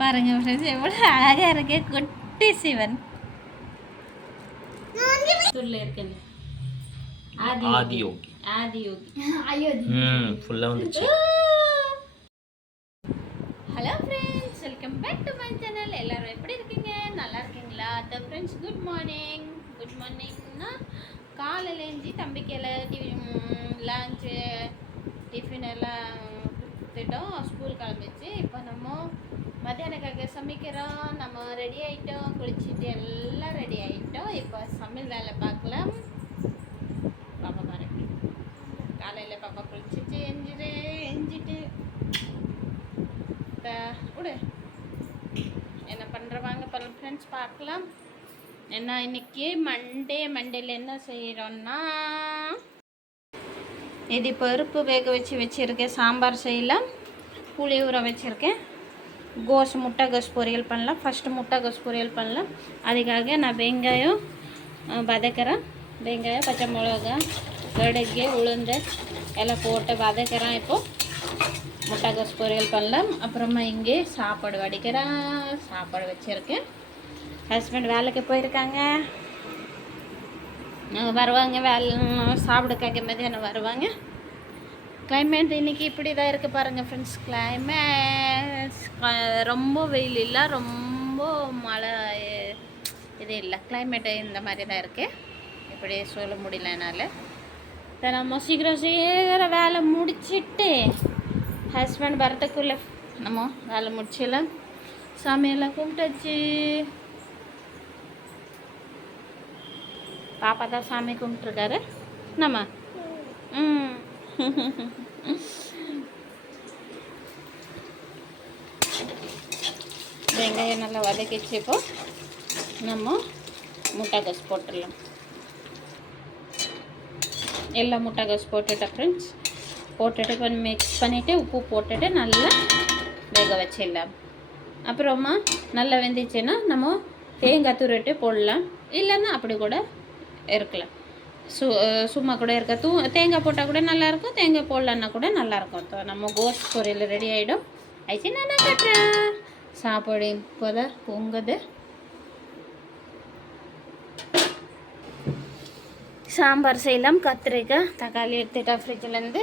பாருங்க ஃப்ரெண்ட்ஸ் எவ்வளோ அழகாக இருக்கு குட்டி சிவன் இருக்குன்னு ஆதியோகி ஃபுல்லாக வந்துச்சு. Hello friends, welcome back to my channel. எல்லோரும் எப்படி இருக்கீங்க? நல்லா இருக்கீங்களா? ஃப்ரெண்ட்ஸ் குட் மார்னிங்னா காலையில் எழுந்தி தம்பிக்கு எல்லாம் லஞ்சு டிஃபின் எல்லாம் கொடுத்துட்டோம். ஸ்கூல் கிளம்பிச்சு. இப்போ நம்ம மத்தியானக்காக சமைக்கிறோம். நம்ம ரெடி ஆகிட்டோம், குளிச்சுட்டு எல்லாம் ரெடி ஆகிட்டோம். இப்போ சமையல் வேலை பார்க்கலாம். பாப்பா பாருங்க, காலையில் பாப்பா குளிச்சுட்டு எஞ்சிட்டு விடு என்ன பண்ணுறவாங்க ஃப்ரெண்ட்ஸ் பார்க்கலாம். என்ன இன்னைக்கு மண்டேல என்ன செய்கிறோன்னா, இது பருப்பு வேக வச்சுருக்கேன். சாம்பார் செய்யலாம். புளி ஊற வச்சுருக்கேன். முட்டைகோஸ் பொரியல் பண்ணலாம். ஃபஸ்ட்டு முட்டைகோஸ் பொரியல் பண்ணலாம். அதுக்காக நான் வெங்காயம் வதக்கிறேன். வெங்காயம், பச்சை மிளகா, கடுகு, உளுந்து எல்லாம் போட்டு வதக்கிறேன். இப்போது முட்டைகோஸ் பொரியல் பண்ணலாம். அப்புறமா இங்கே சாப்பாடு வடிக்கிறேன். சாப்பாடு வச்சுருக்கேன். ஹஸ்பண்ட் வேலைக்கு போயிருக்காங்க, வருவாங்க. சாப்பிடுக்காக மதியானம் வருவாங்க. கிளைமேட் இன்றைக்கி இப்படி தான் இருக்குது பாருங்கள் ஃப்ரெண்ட்ஸ். கிளைமேட் ரொம்ப வெயில் இல்லை, ரொம்ப மழை இது இல்லை. கிளைமேட்டு இந்த மாதிரி தான் இருக்குது. இப்படி சொல்ல முடியல என்னால். நம்ம சீக்கிரம் வேலை முடிச்சுட்டு ஹஸ்பண்ட் வரத்துக்குள்ளே நம்ம வேலை முடிச்சிடலாம். சாமியெல்லாம் கும்பிட்டாச்சு. பாப்பா தான் சாமி கும்பிட்டுருக்காரு. நம்ம வெங்காயம் நல்லா வதக்கிச்சு. இப்போ நம்ம முட்டைகோஸ் போட்டுடலாம். எல்லா முட்டைகோஸ் போட்டுட்டேன் ஃப்ரெண்ட்ஸ். போட்டுட்டு இப்போ மிக்ஸ் பண்ணிவிட்டு உப்பு போட்டுட்டு நல்லா வேக வச்சிடலாம். அப்புறமா நல்லா வெந்துச்சுன்னா நம்ம தேங்காய் துருட்டு போடலாம். இல்லைன்னா அப்படி கூட இருக்கலாம். சும்மா கூட இருக்க தேங்காய் போட்டால் கூட நல்லாயிருக்கும். தேங்காய் போடலன்னா கூட நல்லாயிருக்கும். நம்ம கோஸ் பொரியல் ரெடி ஆகிடும். ஆயிடுச்சு. நான் கட்டுறேன். சாப்பாடு இப்போ தான் பொங்குது. சாம்பார் செய்யலாம். கத்திரிக்காய் தக்காளி எடுத்துட்டா ஃப்ரிட்ஜிலேருந்து.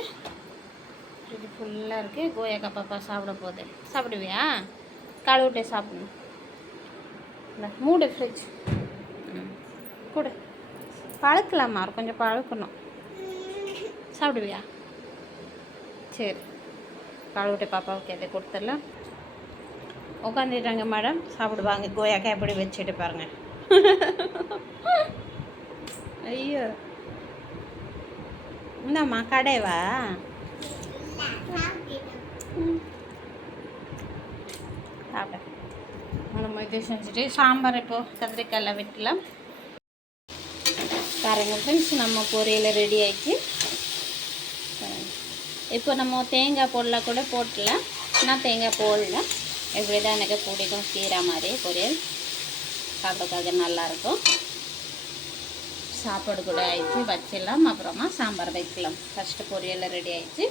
ஃப்ரிட்ஜ் ஃபுல்லாக இருக்குது. கோயாக்கா பாப்பா சாப்பிட போகுது. சாப்பிடுவியா? கழுவிட்டே சாப்பிடணும். இல்லை மூடு ஃப்ரிட்ஜ். கூட பழக்கலாமா? கொஞ்சம் பழக்கணும். சாப்பிடுவியா? சரி, கழுவிட்டு பாப்பாவுக்கு எதை கொடுத்துடலாம். உட்காந்துட்டாங்க மேடம், சாப்பிடுவாங்க. கோயாக்கா எப்படி வச்சுட்டு பாருங்கள். ஐயோ, இந்தாம்மா கடைவா? சாப்பிட நம்ம இது செஞ்சுட்டு சாம்பார் இப்போது கத்திரிக்காயில் வெட்டலாம். பாருங்க ஃப்ரெண்ட்ஸ், நம்ம பொரியல் ரெடி ஆகிடுச்சு. இப்போ நம்ம தேங்காய் போடலாம் கூட போட்டலாம். நான் தேங்காய் போடல. இப்படி தான் எனக்கு பிடிக்கும். கீரை மாதிரி பொரியல் சாப்பிட்றதுக்காக நல்லாயிருக்கும். சாப்பாடு கூட ஆயிடுச்சு, வச்சிடலாம். அப்புறமா சாம்பார் வைக்கலாம். ஃபஸ்ட்டு பொரியல் ரெடி ஆயிடுச்சு.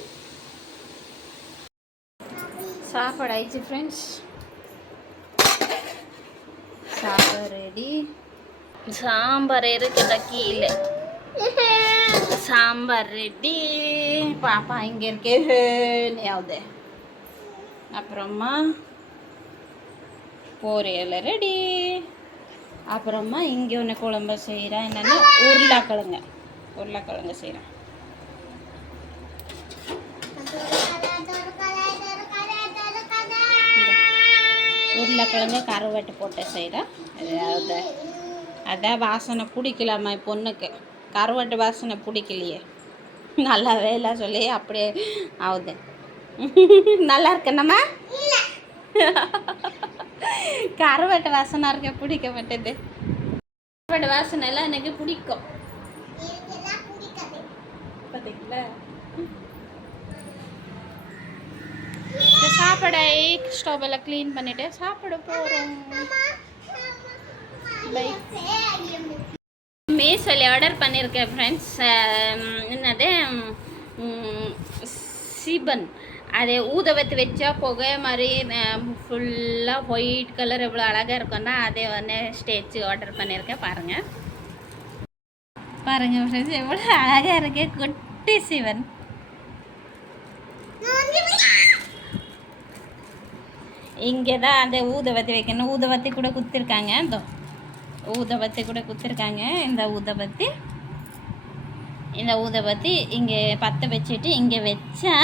சாப்பாடு ஆயிடுச்சு ஃப்ரெண்ட்ஸ். சாம்பார் ரெடி. சாம்பார் இருக்குதா கீழே? சாம்பார் ரெடி. பாப்பா இங்கே இருக்கே யாவது. அப்புறமா பொரியல் ரெடி. அப்புறமா இங்கே ஒன்று குழம்பு செய்கிறேன். என்னென்னா உருளைக்கிழங்கு செய்கிறேன். உருளைக்கிழங்கு கருவாட்டு போட்டு செய்கிறேன். அதான் வாசனை பிடிக்கலாமா பொண்ணுக்கு? கருவாட்டு வாசனை பிடிக்கலையே. நல்லா வேலை சொல்லி அப்படியே ஆகுது. நல்லா இருக்கணுமா? கருவாட்டு வாசனை இருக்க பிடிக்க மாட்டேது. கருவாட்டு வாசனை எல்லாம் எனக்கு பிடிக்கும். பார்த்தீங்களா? சாப்பாடை ஸ்டவ் எல்லாம் க்ளீன் பண்ணிவிட்டு சாப்பிட போகிறோம். பை. மீஷோல ஆர்டர் பண்ணியிருக்கேன் ஃப்ரெண்ட்ஸ். என்னது சிபன் அதே ஊதவத்தி வச்சா புகை மாதிரி ஃபுல்லாக ஒயிட் கலர் எவ்வளோ அழகாக இருக்கும்னா அதே வந்து ஸ்டேஜ் ஆர்டர் பண்ணியிருக்கேன். பாருங்கள் பாருங்கள் ஃப்ரெண்ட்ஸ், எவ்வளோ அழகாக இருக்கு குட்டி சிவன். இங்கே தான் அந்த ஊதவத்தி வைக்கணும். ஊதவத்தி கூட குத்திருக்காங்க. இந்த ஊதவத்தி கூட குத்திருக்காங்க. இந்த ஊதவத்தி இங்கே பற்ற வச்சுட்டு இங்கே வச்சா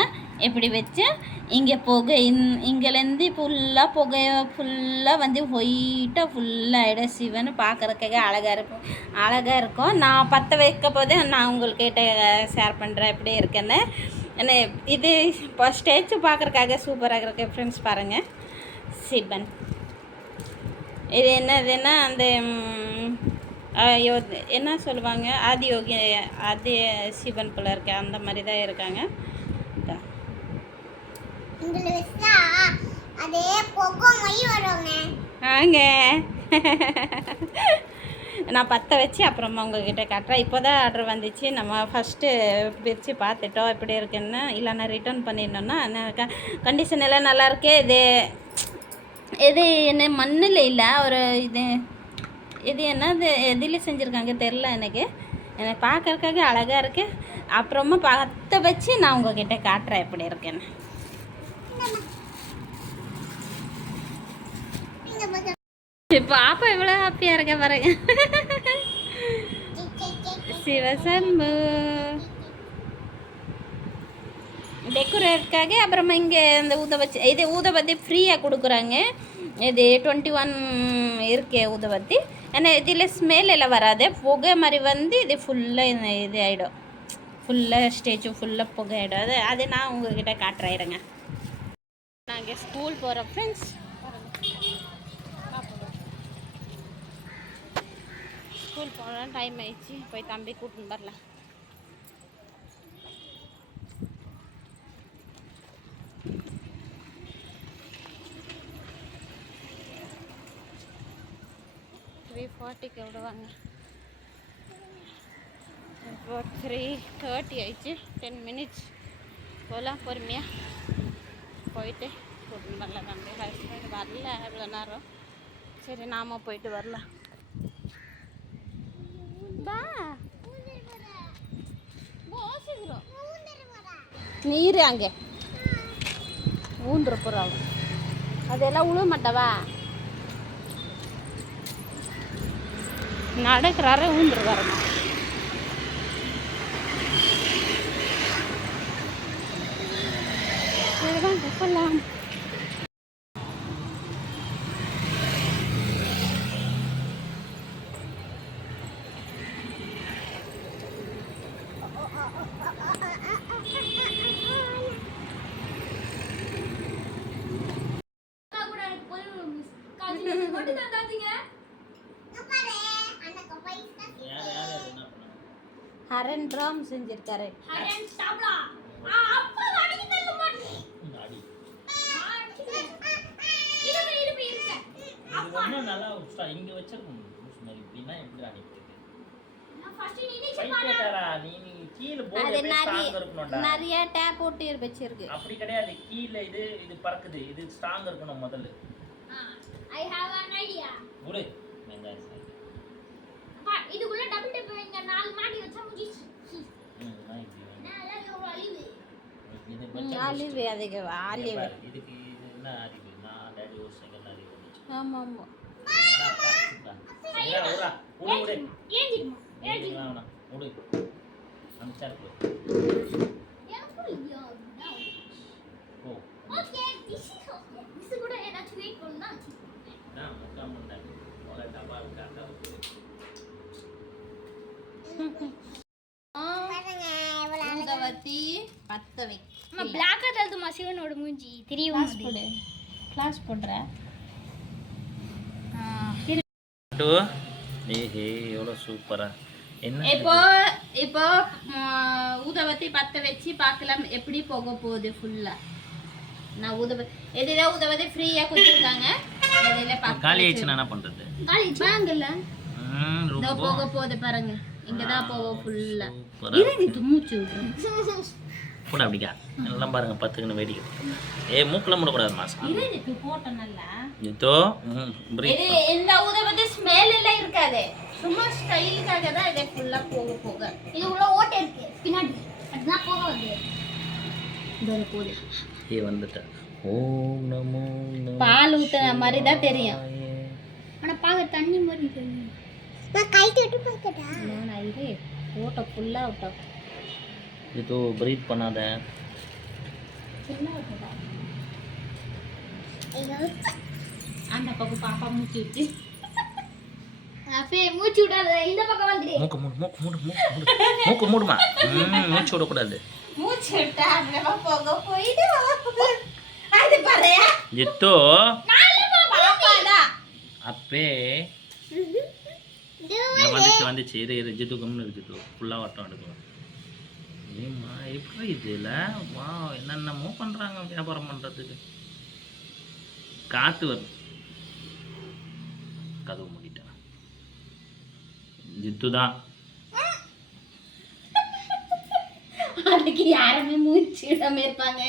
எப்படி வச்சா இங்கே புகை இங்கேலேருந்து ஃபுல்லாக வந்து ஒயிட்டாக ஃபுல்லாகிடும். சிவன் பார்க்குறதுக்காக அழகாக இருக்கும். நான் பற்ற வைக்க போதே நான் உங்கள்கிட்ட ஷேர் பண்ணுறேன் எப்படி இருக்குன்னு. இது இப்போ ஸ்டேஜ் பார்க்குறதுக்காக சூப்பராக இருக்கு ஃப்ரெண்ட்ஸ். பாருங்கள் சிவன். இது என்னதுன்னா அந்த என்ன சொல்லுவாங்க, ஆதியோகி ஆதி சிவன் போல இருக்கு, அந்த மாதிரி தான் இருக்காங்க. ஆங்க நான் பற்ற வச்சு அப்புறமா உங்ககிட்ட காட்டுறேன். இப்போ தான் ஆர்டர் வந்துச்சு. நம்ம ஃபஸ்ட்டு பிரித்து பார்த்துட்டோம் எப்படி இருக்குன்னு. இல்லைன்னா ரிட்டர்ன் பண்ணிடணுன்னா கண்டிஷன் எல்லாம் நல்லாயிருக்கு. இது என்ன மண்ணில் இல்லை, ஒரு இது என்னது எதில் செஞ்சுருக்காங்க தெரில எனக்கு பார்க்கறதுக்காக அழகாக இருக்குது. அப்புறமா பற்ற வச்சு நான் உங்ககிட்ட காட்டுறேன் எப்படி இருக்குன்னு. பாப்பா எவ்வளோ ஹாப்பியாக இருக்க பாருங்க. சிவசம்பு டெக்கரேட்காக. அப்புறமா இங்கே இந்த ஊதவத்தி ஃப்ரீயாக கொடுக்குறாங்க. இது 21 இருக்கே ஊதவத்தி. ஏன்னா இதில் ஸ்மெல் எல்லாம் வராது, புகை மாதிரி வந்து இது ஃபுல்லாக இது ஆகிடும். ஃபுல்லாக ஸ்டேச்சு ஃபுல்லாக புகை ஆகிடும். அது நான் உங்கள்கிட்ட காட்டுறேன். நாங்கள் ஸ்கூல் போகிறோம் ஃப்ரெண்ட்ஸ். ஸ்கூல் போனால் டைம் ஆயிடுச்சு. போய் தம்பி கூட்டின்னு வரலாம். க்கு விடுவாங்க. இப்போ 3:30 ஆயிடுச்சு. 10 minutes போகலாம். பொறுமையாக போயிட்டு கூட்டின்னு வரலாம். தம்பி ஹஸ்பண்ட் வரல இவ்வளோ நேரம். சரி நாம போயிட்டு வரலாம். நீர் அங்கே ஊன்ற போகிறாங்க. அதெல்லாம் உழுவ மாட்டவா நடக்கிறாரு ஊன்றுவாருமா. சரிதான் போகலாம். ஹரன் ட்ராம் செஞ்சிருக்காரு. நிறைய டேப் போட்டு வச்சிருக்கு. அப்படி கிடையாது, கீழ இது பறக்குது. இது ஸ்ட்ராங் இருக்கணும் முதல்ல. I have an idea. குடு வெங்காய சாய். அப்பா இதுக்குள்ள டபுள் டேப் வைங்க. 4 மாடி வச்சா முடிஞ்சிச்சு. நான் இப்படி நான் எவ்வளவு அழிவு. இது பச்சை ஆலிவ் அதுக்கு ஆலிவ். இதுக்கு இது என்ன ஆலிவ்? நான் டாடி ஒரு செகண்ட் ஆலிவ் பண்ணிச்சு. ஆமா ஆமா. ஏறா ஓரா ஓடு. ஏஞ்சிடுமா? ஏஞ்சிடுமா? ஓடு. அம்சாருக்கு. ஓ. Okay, this is okay. This கூட ஏதாச்சும் வெயிட் பண்ணா நான் முக்கா முன்னாடி ஒரு டப்பா காட்டா. ஊதவத்தி பத்த வை. நம்ம பிளாக் கலர்து மசிவனோட மூஞ்சி தெரியும். கிளாஸ் போடுற. ஏஹே எவ்வளோ சூப்பரா. என்ன இப்போ ஊதவத்தி பத்த வச்சு பார்க்கலாம் எப்படி போக போகுது ஃபுல்லா. நான் ஊதவத்தி ஃப்ரீயா கொடுத்துருக்காங்க. காலி ஆயிடுச்சுன்னா என்ன பண்றது? வாங்கல போக போகுது பாருங்க. இங்கதான் போக ஃபுல்லா. இது மூச்சு விடுறேன். கூட அப்படிக்கா எல்லாம் பாருங்க பத்துக்குன்னு வேடிக்கை. மூக்கெல்லாம் மூடக்கூடாது மாசம். இது போட்டோம் நல்லா. இதோ இது இந்த ஊதுபத்தி ஸ்மெல் எல்லாம் இருக்காது. சும்மா ஸ்டைலுக்காக தான் இதை ஃபுல்லா போக இது உள்ள ஓட்டை இருக்கு பின்னாடி அதுதான் போக வந்து இதோட போகுது. வந்துட்டா. ஓம் நமோ பால் ஊத்துன மாதிரி தான் தெரியும். ஆனா பாக்க தண்ணி மாதிரி தெரியும். நான் கை தொட்டு பார்க்கட்டா? நான் இது ஓட்ட ஃபுல்லா விட்டோம். இதோ பிரீத் பண்ணாத. அந்த பக்கம் பாப்பா மூச்சு விட்டு அப்பே மூச்சு விடாத இந்த பக்கம் வந்துடு. மூக்கு மூடுமா. மூச்சு விடக்கூடாது. மூச்சு விட்டா அங்கமா போக போயிடு. அது பாரு ஜித்து பாப்பாடா. அப்பே வந்துச்சு இரு ஜித்து கம்னு இருக்கு. ஜித்து ஃபுல்லாக வட்டம் எடுக்கும். ஏம்மா எப்படி இதுல வா என்னென்னமோ பண்ணுறாங்க வியாபாரம் பண்ணுறதுக்கு. காற்று வருது. கதவு மூடிட்டேன். ஜித்து தான். அதுக்கு யாருமே மூச்சு விடாம இருப்பாங்க.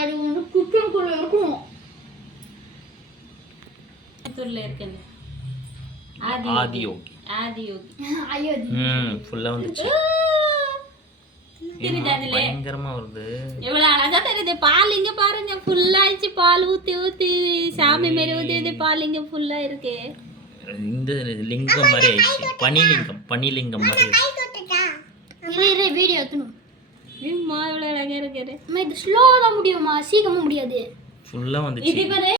அது வந்து குக்கிங்குள்ள இருக்கும். தூர்ல இருக்குல்ல ஆதியோகி. ஐயோ ஃபுல்லாக வந்துச்சு. பயங்கரமா வருது. எவ்வளவு அழகா தெரியுது. பால் இங்க பாருங்க ஃபுல்லா ஆயிடுச்சு. பால் ஊத்தி சாமி மாரி ஊத்தி பால் இங்க ஃபுல்லா இருக்கு. இந்த லிங்கம் மாதிரி ஆயிடுச்சு. பனிலிங்கம் மாதிரி இருக்கு. இரு வீடியோ எடுக்கணும். இவ்வளவு அழகா இருக்கு. இது ஸ்லோவா தான் முடியுமா? சீக்கிரமா முடியாது. ஃபுல்லா வந்துச்சு. இது பாரு